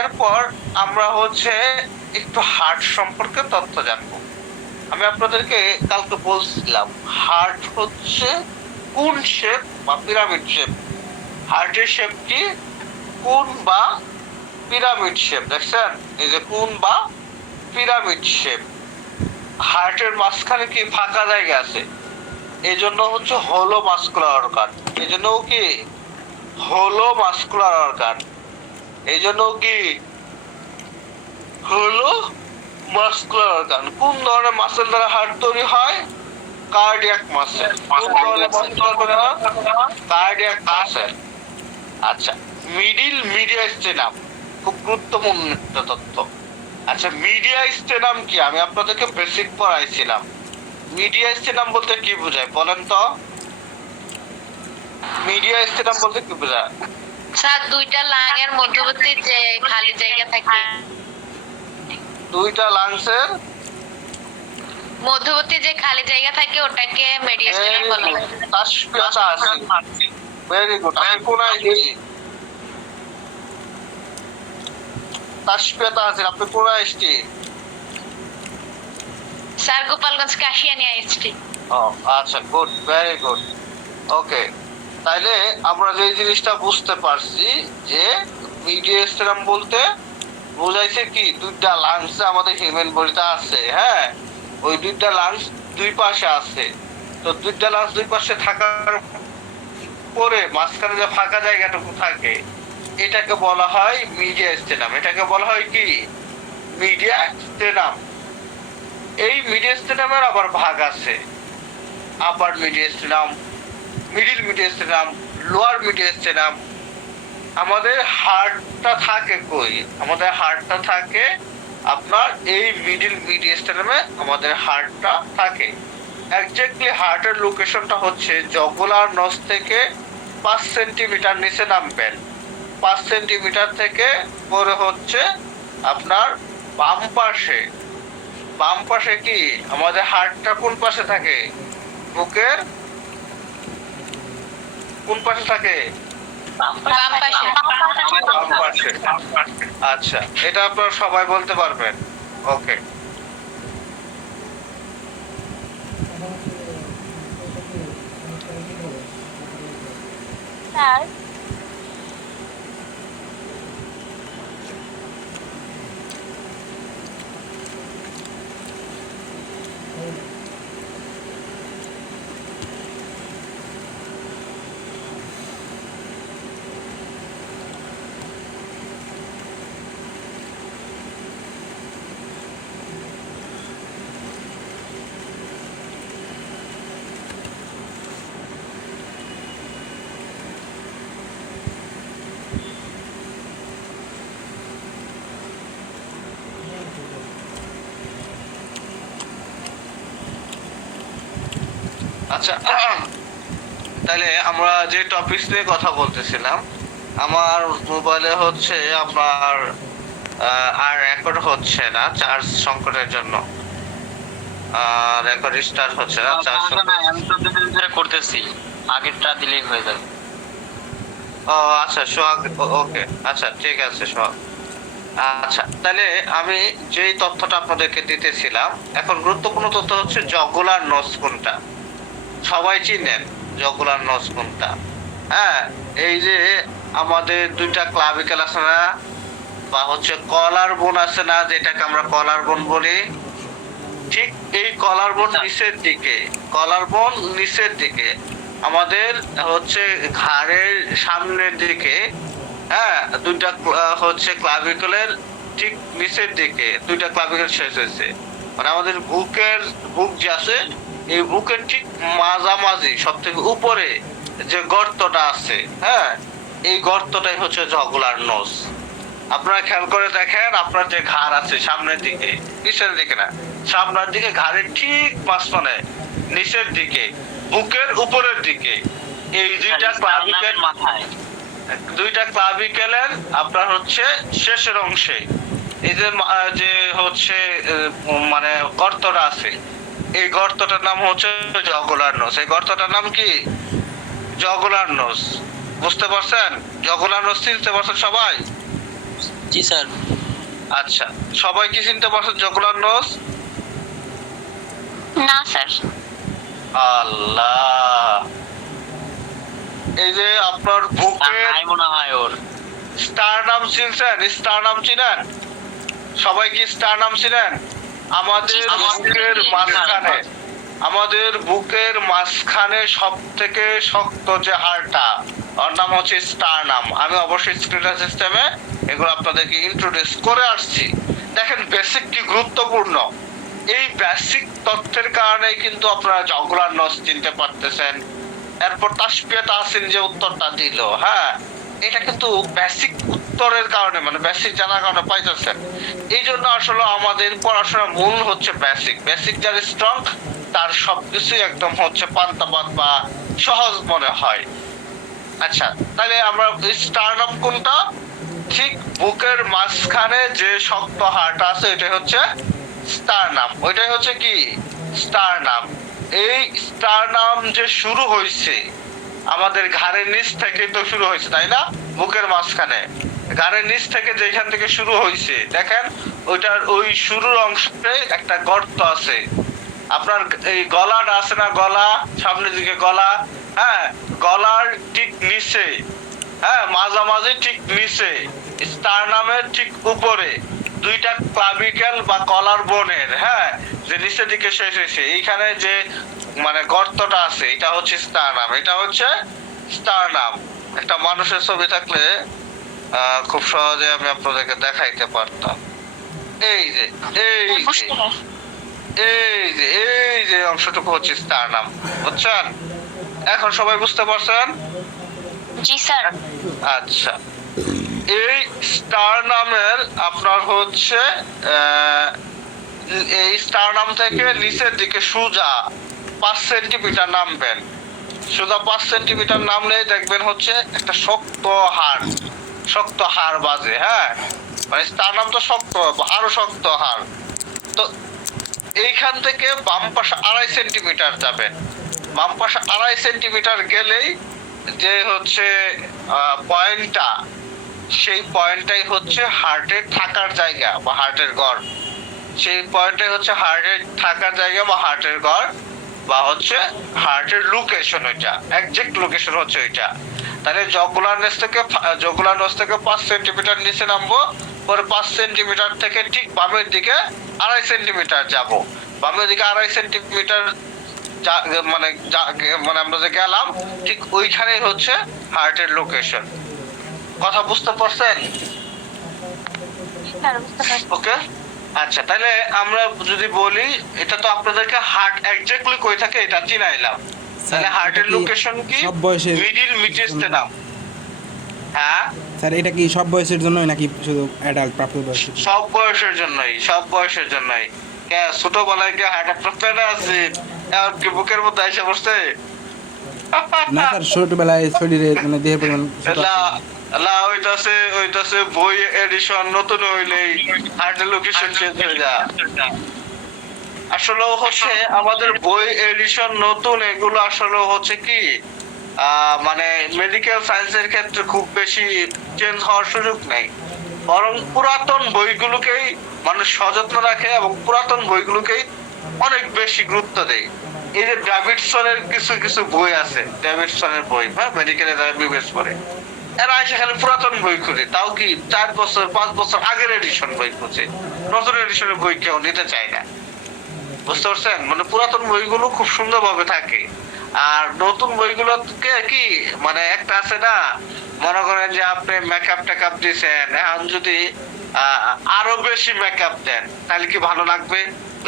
এরপর আমরা হচ্ছে একটু হার্ট সম্পর্কে তথ্য জানবো। আমি আপনাদেরকে কালকে বলছিলাম হার্ট হচ্ছে কোন শেপ বা পিরামিড শেপ। হার্টের শেপটি কোন বা পিরামিড শেপ, দেখছেন? এই যে কোন বা পিরামিড শেপ। হার্টের মাঝখানে কি ফাঁকা জায়গা আছে, এই জন্য হচ্ছে হলো মাস্কুলার অর্গান। এই জন্য কি হলো মাস্কুলার অর্গান, এই জন্য কি হলো মাস্কুলার অর্গান। কোন ধরনের মাসেল দ্বারা হার্ট তৈরি হয়? Cardiac muscle. কোন ধরনের মাসেল তৈরি হয়? Cardiac muscle. আচ্ছা, মিডিয়া স্টেনাম খুব গুরুত্বপূর্ণ একটা তথ্য। আচ্ছা, মিডিয়া স্টেনাম কি? আমি আপনাদেরকে বেসিক পড়াইছিলাম। মিডিয়া স্টেনাম বলতে কি বোঝায় বলেন তো? মিডিয়া স্টেনাম বলতে কি বোঝায়? স্যার দুইটা লাংয়ের মধ্যবর্তী যে খালি জায়গা থাকে, দুইটা লাংসের মধ্যবর্তী যে খালি জায়গা থাকে ওটাকে মেডিয়াস্টেনাম বলা হয়। তাসফিয়াতা আছে। Very good. আমি কোন আইছি? তাসফিয়াতা আছে। আপনি কোন আইছি? Sir Gopalganj Kashiani IST. ও আচ্ছা, গুড, ভেরি গুড। ওকে, তাইলে আমরা যে জিনিসটা বুঝতে পারছি যে মিডিয়াস্টেরাম বলতে বোঝাইছে কি, দুইটা লাংস আমাদের হিউম্যান বডিতে আছে। হ্যাঁ, ওই দুইটা লাংস দুই পাশে আছে। তো দুইটা লাংস দুই পাশে থাকার পরে মাঝখানে যে ফাঁকা জায়গাটুকু থাকে এটাকে বলা হয় মিডিয়াস্টেরাম। এটাকে বলা হয় কি, মিডিয়াস্টেরাম। এই মিডিয়াস্টেরামের আবার ভাগ আছে, আপার মিডিয়াস্টেরাম, মিডিল মিডিয়াস্টেরাম, লোয়ার মিডিয়াস্টেরাম। আমাদের হার্টটা থাকে কই? আমাদের হার্টটা থাকে আপনার এই মিডিল মিডিয়াস্টেরামে আমাদের হার্টটা থাকে। এক্স্যাক্টলি হার্টের লোকেশনটা হচ্ছে জগুলার নস থেকে 5 সেন্টিমিটার নিচে নামবেন। 5 সেন্টিমিটার থেকে পরে হচ্ছে আপনার বাম পাশে। বাম পাশে কি আমাদের হার্টটা কোন পাশে থাকে? বুকের কোন পাশে থাকে? বাম পাশে। বাম পাশে। আচ্ছা, এটা আপনারা সবাই বলতে পারবেন। ওকে, স্যার আচ্ছা, তাহলে আমরা যে টপিক নিয়ে কথা বলতেছিলাম, আমার মোবাইলে হচ্ছে আপনার আর রেকর্ড হচ্ছে না চার্জ সংকটের জন্য। রেকর্ড স্টার্ট হচ্ছে না চার্জ সংকট। আমি তো দুদিন ধরে করতেছি, আগেরটা দিলেই হয়ে যাবে। ও আচ্ছা সোহাগ, ওকে, আচ্ছা ঠিক আছে সোহাগ। আচ্ছা, তাহলে আমি যেই তথ্যটা আপনাদেরকে দিতেছিলাম, এখন গুরুত্বপূর্ণ তথ্য হচ্ছে জগুলার নস কোনটা। সবাই চিনেন জগুলার নস কোনটা? হ্যাঁ, এই যে আমাদের দুইটা ক্লাভিকেল আছে না, বা হচ্ছে কলার বোন আছে না, যেটাকে আমরা কলার বোন বলি। ঠিক এই কলার বোন নিচের দিকে, কলার বোন নিচের দিকে আমাদের হচ্ছে ঘাড়ের সামনের দিকে। হ্যাঁ, দুইটা হচ্ছে ক্লাভিকলের ঠিক নিচের দিকে দুইটা ক্লাভিকল শেষ হয়েছে। মানে আমাদের বুক যে আছে, এই বুকের ঠিক মাঝামাঝি সব থেকে উপরে যে গর্তটা আছে, হ্যাঁ, এই গর্তটাই হচ্ছে জগুলার নোজ। আপনারা খেয়াল করে দেখেন, আপনার যে ঘাড় আছে সামনের দিকে, নিচের দিকে না, সামনের দিকে ঘাড়ের ঠিক মাঝখানে নিচের দিকে বুকের উপরের দিকে এই দুইটা ক্লাভিকেল, মাথায় দুইটা ক্লাভিকেলের আপনার হচ্ছে শেষের অংশে এই যে হচ্ছে মানে গর্তটা আছে, এই গর্তটার নাম হচ্ছে জগুলার নোজ। এই গর্তটার নাম কি? Jugular notch. বুঝতে পারছেন? জগুলার নোজ চিনতে পারছেন সবাই? জি স্যার। আচ্ছা, সবাই কি চিনতে পারছেন জগুলার নোজ? না স্যার। আল্লাহ, এই যে আপনার বুকের মনে হয় ওর স্টারনাম চিনছেন? স্টারনাম চিনেন? সবাই কি স্টারনাম চিনেন? আমাদের বুকের মাঝখানে, আমাদের বুকের মাঝখানে সব থেকে শক্ত যে হাড়টা, ওর নাম হচ্ছে স্টারনাম। আমি অবশ্যই স্ক্রিন সিস্টেমে এগুলো আপনাদেরকে ইন্ট্রোডিউস করে আসছি। দেখেন বেসিক কি গুরুত্বপূর্ণ। এই বেসিক তথ্যের কারণে কিন্তু আপনারা জগুলার নস চিনতে পারতেছেন। এরপর তাসপিয়া তাহসিন যে উত্তরটা দিল, হ্যাঁ, এটা কিন্তু বেসিক উত্তরের কারণে, মানে বেসিক জানার কারণে পাইতেছেন। এই জন্য আসলে আমাদের পড়াশোনার মূল হচ্ছে বেসিক। বেসিক যার স্ট্রং তার সবকিছুই একদম হচ্ছে পান্তাপাত বা সহজ মনে হয়। আচ্ছা, তাহলে আমরা স্টারনাম কোনটা? ঠিক বুকের মাঝখানে যে শক্ত হাড়টা আছে ওইটাই হচ্ছে স্টারনাম। ওইটাই হচ্ছে কি? স্টারনাম। এই স্টারনাম যে শুরু হয়েছে আমাদের ঘাড়ের নিচ থেকে তো শুরু হয়েছে, তাই না? বুকের মাঝখানে ঘাড়ের নিচ থেকে যেখান থেকে শুরু হয়েছে, দেখেন ওইটার ওই শুরুর অংশে একটা গর্ত আছে। আপনার এই গলাটা আছে না, গলা, সামনের দিকে গলা, হ্যাঁ, গলার ঠিক নিচে, হ্যাঁ, মাঝামাঝি ঠিক নিচে, স্টারনামের ঠিক উপরে দুইটা ক্লাভিকেল বা কলার বোনের, হ্যাঁ, যে নিচের দিকে শেষ হয়েছে এইখানে যে মানে গর্তটা আছে, এটা হচ্ছে স্টারনাম, এটা হচ্ছে স্টারনাম। একটা মানুষের ছবি থাকলে খুব সহজে আমি আপনাদেরকে দেখাইতে পারতাম। এই যে এই যে এই যে অংশটুকু হচ্ছে স্টারনাম, বুঝছেন? এখন সবাই বুঝতে পারছেন? জি স্যার। আচ্ছা, এই স্টারনামের আপনার হচ্ছে এই স্টারনাম থেকে নিচের দিকে সোজা 5 সেন্টিমিটার নামবেন। সোজা 5 সেন্টিমিটার নামলেই দেখবেন হচ্ছে একটা শক্ত হাড় বাজে, হ্যাঁ, মানে স্টারনাম তো শক্ত, আরো শক্ত হাড়। তো এইখান থেকে বাম পাশে 2.5 সেন্টিমিটার যাবেন। বাম পাশে 2.5 সেন্টিমিটার গেলেই যে হচ্ছে পয়েন্টটা, সেই পয়েন্টটাই হচ্ছে হার্টের থাকার জায়গা বা হার্টের ঘর। সেই পয়েন্টটাই হচ্ছে হার্টের থাকার জায়গা বা হার্টের ঘর, বা হচ্ছে হার্টের লোকেশন। ওইটা একজ্যাক্ট লোকেশন হচ্ছে ওইটা। তাহলে জগুলার নোজ থেকে 5 সেন্টিমিটার নিচে নামবো, পরে 5 সেন্টিমিটার থেকে ঠিক বামের দিকে 2.5 সেন্টিমিটার যাব। বামের দিকে 2.5 সেন্টিমিটার মানে আমরা যে গেলাম, ঠিক ওইখানেই হচ্ছে হার্টের লোকেশন। কথা বুঝতে পারছেন? স্যার বুঝতে পারছি। ওকে, আচ্ছা, তাহলে আমরা যদি বলি এটা তো আপনাদেরকে হার্ট এক্স্যাক্টলি কই থাকে এটা চিনাইলাম। তাহলে হার্টের লোকেশন কি? সব বয়সের মিডিল মিডিয়াস্টেনাম। হ্যাঁ স্যার, এটা কি সব বয়সের জন্যই নাকি শুধু অ্যাডাল্ট প্রাপ্তবয়স্ক? সব বয়সের জন্যই, সব বয়সের জন্যই। ছোটবেলায় কি হার্ট অ্যাটাক পেয়ে আছে, আর কি বুকের মধ্যে এসে বসছে? না স্যার, ছোটবেলায় শরীরে মানে দেহে পরিমাণ ছোট না আছে। না, ওইটাছে বই এডিশন নতুন হইলেই হার্টের লোকেশন চেঞ্জ হয়ে যায়। আসলে হচ্ছে আমাদের বই এডিশন নতুন, এগুলো আসলে হচ্ছে কি মানে মেডিকেল সায়েন্সের ক্ষেত্রে খুব বেশি চেঞ্জ হওয়ার সুযোগ নেই, বরং পুরাতন বইগুলোকেই মানুষ সযত্ন রাখে এবং পুরাতন বইগুলোকেই অনেক বেশি গুরুত্ব দেয়। এই যে ডেভিডসনের কিছু কিছু বই আছে, ডেভিডসনের বই, হ্যাঁ, মেডিকেলে যারা বিবেচ করে, এরা সেখানে পুরাতন বই খুঁজে, তাও কি 4 বছর 5 বছর আগের এডিশন বই খুঁজে, নতুন এডিশনের বই কেউ নিতে চায় না। বুঝতে পারছেন? মানে পুরাতন বইগুলো খুব সুন্দরভাবে থাকে, আর নতুন বইগুলোকে কি মানে একটা আছে না, মনে করেন যে আপনি মেকআপ টেকআপ দিচ্ছেন, এখন যদি আরো বেশি মেকআপ দেন তাহলে কি ভালো লাগবে?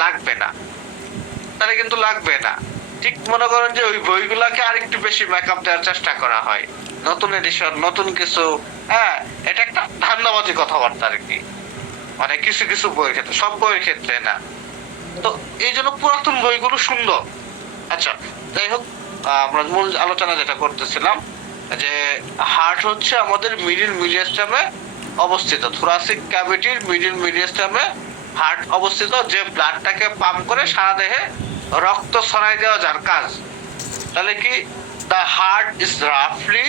লাগবে না, তাহলে কিন্তু লাগবে না। ঠিক মনে করেন যে ওই বইগুলাকে আরেকটু বেশি মেকআপ দেওয়ার চেষ্টা করা হয়, নতুন এডিশন, নতুন কিছু, হ্যাঁ, এটা একটা ধান্দাবাজি কথাবার্তা আর কি, মানে কিছু কিছু বইয়ের ক্ষেত্রে, সব বইয়ের ক্ষেত্রে না। তো এই জন্য পুরাতন বইগুলো সুন্দর। আচ্ছা, যাই হোক, আমরা মূল আলোচনা যেটা করতেছিলাম যে হার্ট হচ্ছে আমাদের মিডিল মিডিয়াস্টামে অবস্থিত, থোরাসিক ক্যাভিটির মিডিল মিডিয়াস্টামে হার্ট অবস্থিত, যে ব্লাডটাকে পাম্প করে সারা দেহে রক্ত ছড়াই দেওয়া যার কাজ। তাহলে কি দ্য হার্ট ইজ রাফলি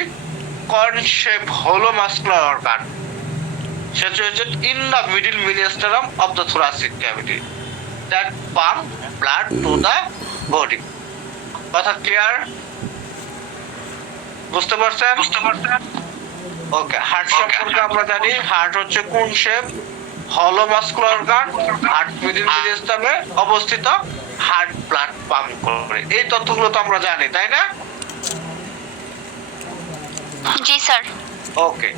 কর্ন শেপ হলো muscular organ situated in the middle mediastinum of the thoracic cavity that pump blood to the body. কথা ক্লিয়ার? বুঝতে পারছেন? ওকে, হার্ট সম্পর্কে আমরা জানি হার্ট হচ্ছে কোন শেপ, হলো মাসকুলার অর্গান, হার্ট মিডল মিডিয়াস্টামে অবস্থিত, হার্ট ব্লাড পাম্প করে। এই তথ্যগুলো তো আমরা জানি, তাই না? জি স্যার। ওকে,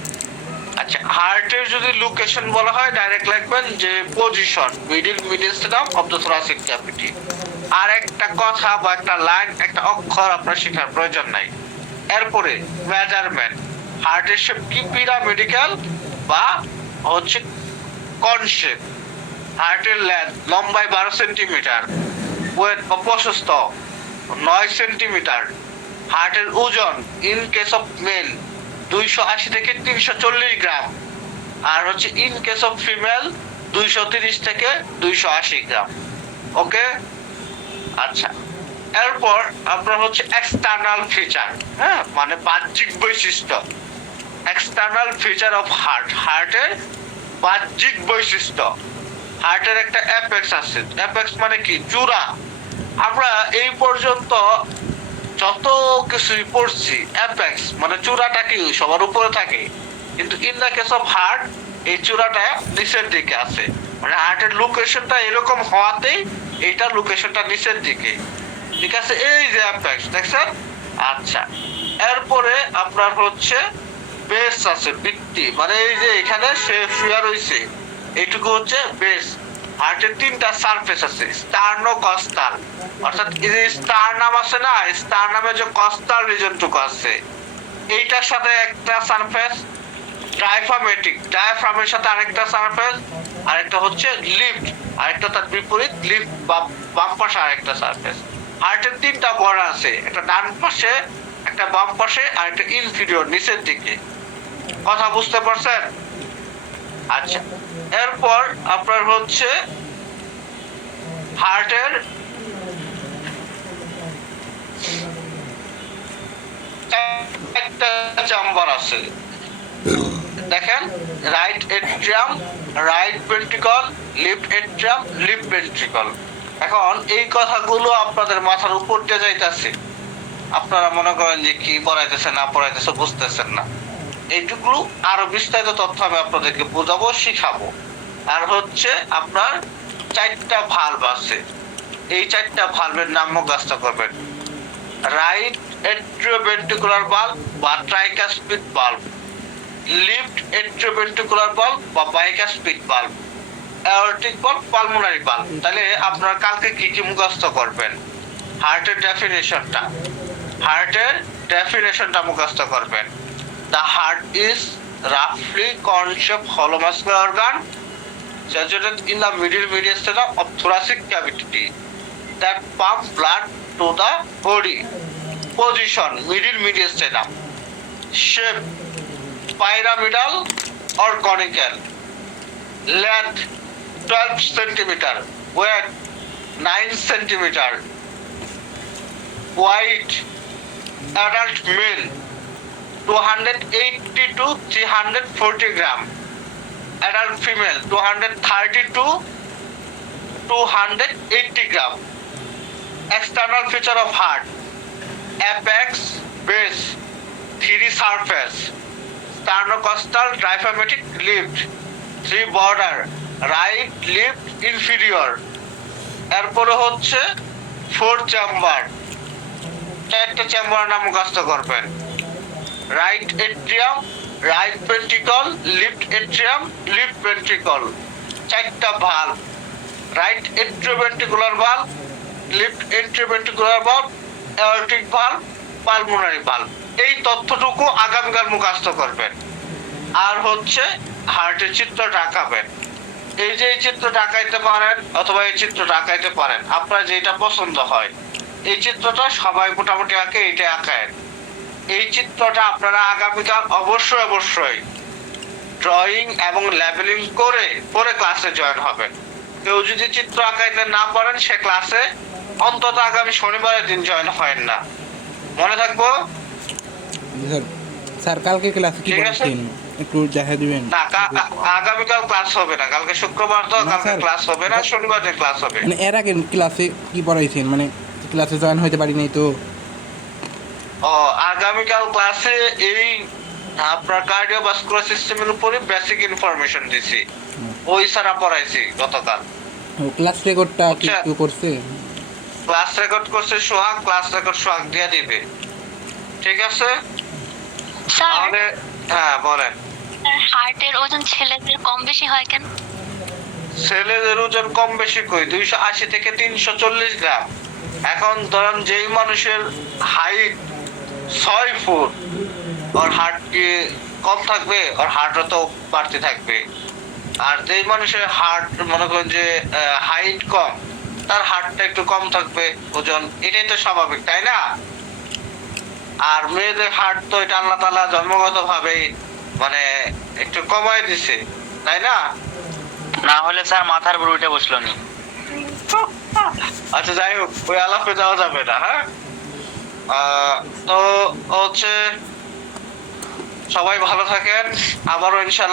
আচ্ছা, হার্টের যদি লোকেশন বলা হয় ডাইরেক্ট লিখবেন যে position middle mediastinum of the thoracic cavity. আর একটা কথা বা একটা লাইন, একটা অক্ষর আপনার শেখার প্রয়োজন নাই। এরপরে মেজারমেন্ট, হার্টের শেপ কি পিরামিডিক্যাল বা হচ্ছে কর্ন শেপ। হার্টের লেন্থ লম্বায় 12 সেন্টিমিটার, ওয়েট বা প্রশস্ত 9 সেন্টিমিটার। হার্টের ওজন ইন কেস অফ মেল 280 থেকে 340 গ্রাম, আর হচ্ছে ইন কেস অফ ফিমেল 230 থেকে 280 গ্রাম। ওকে, আচ্ছা, এরপর আপনার হচ্ছে এক্সটার্নাল ফিচার, হ্যাঁ, মানে বাহ্যিক বৈশিষ্ট্য। এক্সটার্নাল ফিচার অফ হার্ট, হার্টের বাহ্যিক বৈশিষ্ট্য। হার্টের একটা অ্যাপেক্স আছে, অ্যাপেক্স মানে কি? চূড়া, আমরা এই পর্যন্ত যত কিছুই পড়ছি অ্যাপেক্স মানে চূড়াটা কি সবার উপরে থাকে, কিন্তু in the case of heart এই চূড়াটা নিচের দিকে আছে, মানে হার্টের লোকেশনটা এরকম হওয়াতেই এইটা লোকেশনটা নিচের দিকে। ঠিক আছে, এই যে অ্যাপেক্স দেখছেন। আচ্ছা, এরপরে আপনার হচ্ছে বেস আছে, ভিত্তি, মানে এই যে এখানে সে শুয়ে রয়েছে, এইটুকু হচ্ছে বেস। হার্টের তিনটা সারফেস আছে, স্টার্নো কস্টাল, অর্থাৎ এই যে স্টারনাম আছে না, স্টারনামে যে কস্টাল রিজনটুকু আছে এইটার সাথে একটা সারফেস, ডায়াফ্রামেটিক, ডায়াফ্রামের সাথে আরেকটা সারফেস, আরেকটা হচ্ছে লিফট, আরেকটা তার বিপরীত লিফট বা বাম পাশে আরেকটা সারফেস। হার্টের তিনটা বড় আছে, একটা ডান পাশে, একটা বাম পাশে, আর একটা ইনফিরিয়র নিচের দিকে। কথা বুঝতে পারছেন? আচ্ছা, এরপর আপনার হচ্ছে হার্টের একটা চেম্বার আছে, দেখেন, right atrium, right ventricle, left atrium, left ventricle. এখন এই কথাগুলো আপনাদের মাথার উপর দিয়ে যাইতেছে, আপনারা মনে করেন যে কি পড়াইতেছে না পড়াইতেছে বুঝতেছেন না। এইটুকু আরো বিস্তারিত তথ্য আমি আপনাদেরকে বোঝাবো, শিখাবো। আর হচ্ছে আপনার চারটা ভালভ আছে, এই চারটা ভালভের নাম মুখস্থ করবেন। রাইট এট্রিওভেন্ট্রিকুলার ভালভ বা tricuspid valve, left atrioventricular valve বা bicuspid valve, aortic valve, pulmonary valve. তাহলে আপনারা কালকে কি কি মুখস্থ করবেন? হার্টের ডেফিনেশনটা, হার্টের ডেফিনেশনটা মুখস্থ করবেন। The heart is roughly cone-shaped hollow muscular organ situated in the middle mediastinum of thoracic cavity that pumps blood to the body. Position, middle mediastinum. Shape, pyramidal or conical. Length, 12 centimeter. Weight, 9 centimeter. Weight, adult male, 280 to 340 gram. Adult female, 230 to 280 gram. External feature of heart: apex, base, 3 surface, sternocostal, diaphragmatic, lift, 3 border, right, left, inferior. এরপরে হচ্ছে 4 chamber, 4টা chamber নাম মুখস্থ করবেন। Right atrium, right ventricle, left atrium, left ventricle. 4টা valve, right atrioventricular valve, left atrioventricular valve, aortic valve, pulmonary valve. এই তথ্যটুকু আগামীকাল মুখস্থ করবেন। আর হচ্ছে হার্টের চিত্রটা আঁকাবেন। এই যে এই চিত্রটা আঁকাইতে পারেন অথবা এই চিত্রটা আঁকাইতে পারেন, আপনার যেটা পছন্দ হয়। এই চিত্রটা সবাই মোটামুটি আঁকে, এইটা আঁকায়। এই চিত্রটা আপনারা আগামীকাল অবশ্যই ড্রয়িং এবং লেবেলিং করে পরে ক্লাসে জয়েন হবেন। কেউ যদি চিত্র আঁকাইতে না পারেন সে ক্লাসে অন্তত আগামী শনিবারের দিন জয়েন হয় না। মনে থাকবো? স্যার, স্যার কালকে ক্লাস কি ঠিক আছে। পড়াচ্ছেন একটু দেখা দিবেন? না, আগামীকাল ক্লাস হবে না, কালকে শুক্রবার তো, না, কালকে স্যার। ক্লাস হবে না, শনিবার দিন ক্লাস হবে। মানে এর আগে ক্লাসে কি পড়াইছেন? মানে ক্লাসে জয়েন হইতে পারি নাই তো। ও, আগামীকাল ক্লাসে এই আপনার কার্ডিওভাস্কুলার সিস্টেমের উপরে বেসিক ইনফরমেশন দিছি, ওই সারা পড়াইছি গতকাল। ও ক্লাস রেকর্ডটা কি আচ্ছা। কেউ করছে? ক্লাস রেকর্ড করছে সোহাগ, ক্লাস রেকর্ড সোহাগ দিয়ে দিবে। ঠিক আছে, স্যার, তাহলে হ্যাঁ বলেন। হার্টের ওজন ছেলেদের কম বেশি হয় কেন? ছেলেদের ওজন কম বেশি কই, 280 থেকে 340 গ্রাম। এখন ধরেন যেই মানুষের হাইট 6 ফুট, ওর হার্ট কি কম থাকবে? ওর হার্টও তো বাড়তে থাকবে। আর যেই মানুষের হার্ট মনে করেন যে হাইট কম, তার হার্টটা একটু কম থাকবে ওজন, এটাই তো স্বাভাবিক, তাই না? আর মেয়েদের হার্ট তো এটা আল্লাহ তাআলা জন্মগত ভাবে মানে একটু কমায় দিছে, তাই না? না হলে স্যার মাথার উপর উঠে বসলো নি। আচ্ছা, যাই হোক, ওই আলাপে যাওয়া যাবে না। হ্যাঁ, তো হচ্ছে সবাই ভালো থাকেন, আবারও ইনশাল্লাহ